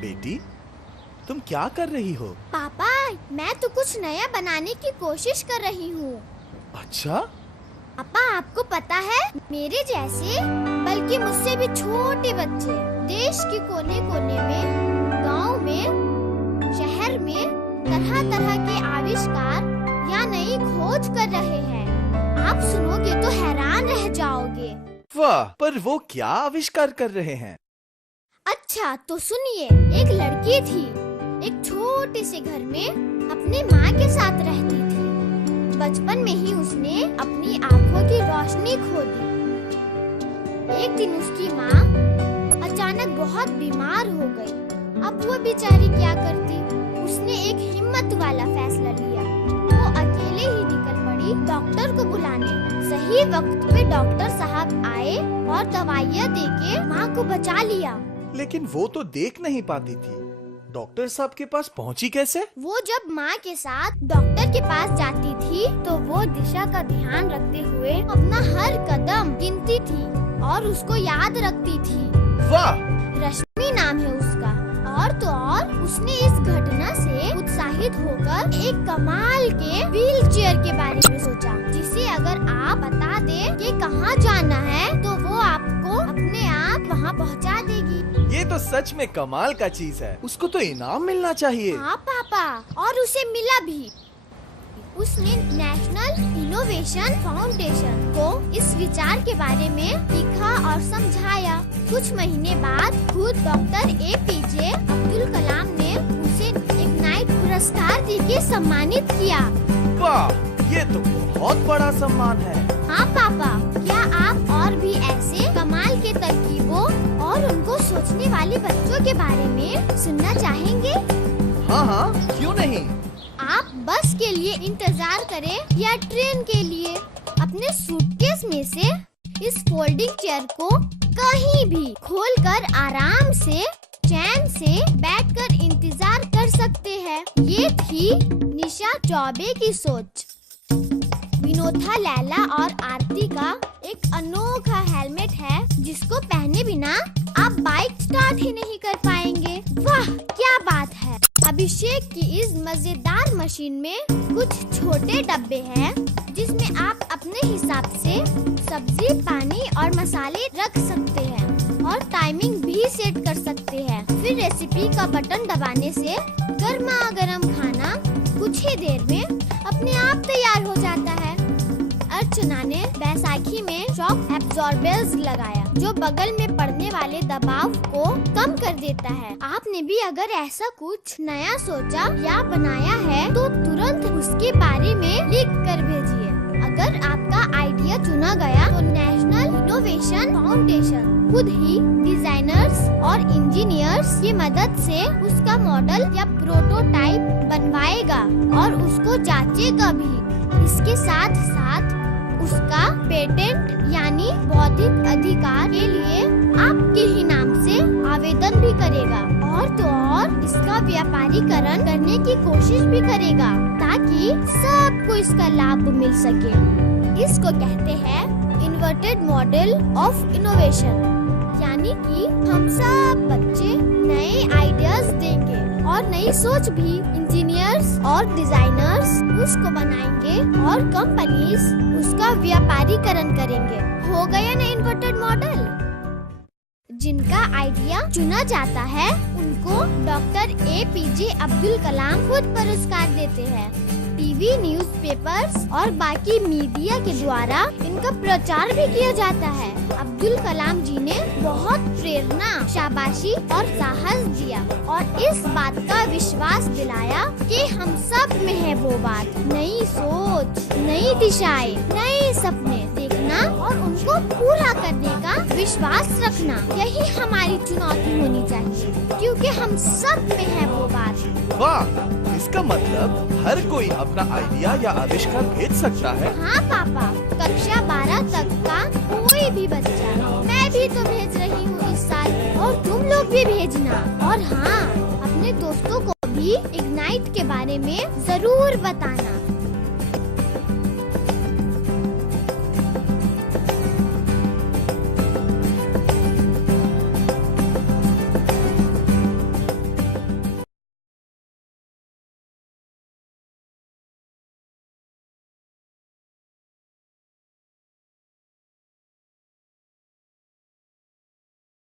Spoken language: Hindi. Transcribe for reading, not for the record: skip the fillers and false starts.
बेटी, तुम क्या कर रही हो? पापा, मैं तो कुछ नया बनाने की कोशिश कर रही हूँ। अच्छा? पापा, आपको पता है, मेरे जैसे बल्कि मुझसे भी छोटे बच्चे देश के कोने कोने में, गांव में, शहर में तरह तरह के आविष्कार या नई खोज कर रहे हैं। आप सुनोगे तो हैरान रह जाओगे। वाह, पर वो क्या आविष्कार कर रहे हैं? अच्छा तो सुनिए, एक लड़की थी, एक छोटे से घर में अपने माँ के साथ रहती थी। बचपन में ही उसने अपनी आँखों की रोशनी खो दी। एक दिन उसकी माँ अचानक बहुत बीमार हो गई। अब वो बेचारी क्या करती? उसने एक हिम्मत वाला फैसला लिया। वो अकेले ही निकल पड़ी डॉक्टर को बुलाने। सही वक्त पे डॉक्टर साहब आए और दवाइयाँ देके माँ को बचा लिया। लेकिन वो तो देख नहीं पाती थी। डॉक्टर साहब के पास पहुंची कैसे? वो जब माँ के साथ डॉक्टर के पास जाती थी तो वो दिशा का ध्यान रखते हुए अपना हर कदम गिनती थी और उसको याद रखती थी। वाह! रश्मि नाम है उसका। और तो और उसने इस घटना से उत्साहित होकर एक कमाल के व्हील चेयर के बारे में सोचा, जिसे अगर आप बता दे कि कहाँ जाना है तो वो आपको अपने आप वहाँ पहुँचा देगी। ये तो सच में कमाल का चीज है। उसको तो इनाम मिलना चाहिए। हाँ पापा, और उसे मिला भी। उसने नेशनल इनोवेशन फाउंडेशन को इस विचार के बारे में लिखा और समझाया। कुछ महीने बाद खुद डॉक्टर APJ अब्दुल कलाम ने उसे इग्नाइट पुरस्कार देके सम्मानित किया। वाह, ये तो बहुत बड़ा सम्मान है। हाँ पापा, क्या आप और भी ऐसे कमाल के तरकीबों और उनको सोचने वाले बच्चों के बारे में सुनना चाहेंगे? हाँ हाँ, क्यों नहीं। आप बस के लिए इंतजार करें या ट्रेन के लिए, अपने सूटकेस में से इस फोल्डिंग चेयर को कहीं भी खोलकर आराम से चैन से बैठकर इंतजार कर सकते हैं। ये थी निशा चौबे की सोच। विनोथा, लैला और आरती का एक अनोखा हेलमेट है जिसको पहने बिना आप बाइक स्टार्ट ही नहीं कर पाएंगे। वाह, क्या बात है। अभिषेक की इस मजेदार मशीन में कुछ छोटे डब्बे हैं जिसमें आप अपने हिसाब से सब्जी, पानी और मसाले रख सकते हैं और टाइमिंग भी सेट कर सकते हैं। फिर रेसिपी का बटन दबाने से गर्मा गर्म खाना कुछ ही देर में अपने आप तैयार हो जाता है। अर्चना ने बैसाखी में शॉक एब्जॉर्बर्स लगाया जो बगल में पड़ने वाले दबाव को कम कर देता है। आपने भी अगर ऐसा कुछ नया सोचा या बनाया है तो तुरंत उसके बारे में लिख कर भेजिए। अगर आपका आइडिया चुना गया तो नेशनल इनोवेशन फाउंडेशन खुद ही डिजाइनर्स और इंजीनियर्स की मदद से उसका मॉडल या प्रोटोटाइप बनवाएगा और उसको जांचेगा भी। इसके साथ साथ उसका पेटेंट यानी बौद्धिक अधिकार के लिए आपके ही नाम से आवेदन भी करेगा और तो और इसका व्यापारीकरण करने की कोशिश भी करेगा ताकि सबको इसका लाभ मिल सके। इसको कहते हैं इन्वर्टेड मॉडल ऑफ इनोवेशन, यानी कि हम सब बच्चे नए आइडियाज देंगे और नई सोच भी इंजीनियर्स और डिजाइनर्स उसको बनाएंगे और कंपनीज उसका व्यापारीकरण करेंगे। हो गया ना इन्वर्टेड मॉडल। जिनका आइडिया चुना जाता है उनको डॉक्टर APJ अब्दुल कलाम खुद पुरस्कार देते हैं। टीवी, न्यूज़पेपर्स और बाकी मीडिया के द्वारा इनका प्रचार भी किया जाता है। अब्दुल कलाम जी ने बहुत प्रेरणा, शाबाशी और साहस दिया और इस बात का विश्वास दिलाया कि हम सब में है वो बात, नई सोच, नई दिशाएं, नए सपने देखना और उनको पूरा करने का विश्वास रखना। यही हमारी चुनौती होनी चाहिए क्योंकि हम सब में है वो बात। वाह, इसका मतलब हर कोई अपना आइडिया या आविष्कार भेज सकता है। हाँ पापा, कक्षा 12 तक का कोई भी बच्चा, मैं भी तो भेज रही हूँ इस साल और तुम लोग भी भेजना। और हाँ, अपने दोस्तों को भी इग्नाइट के बारे में जरूर बताना।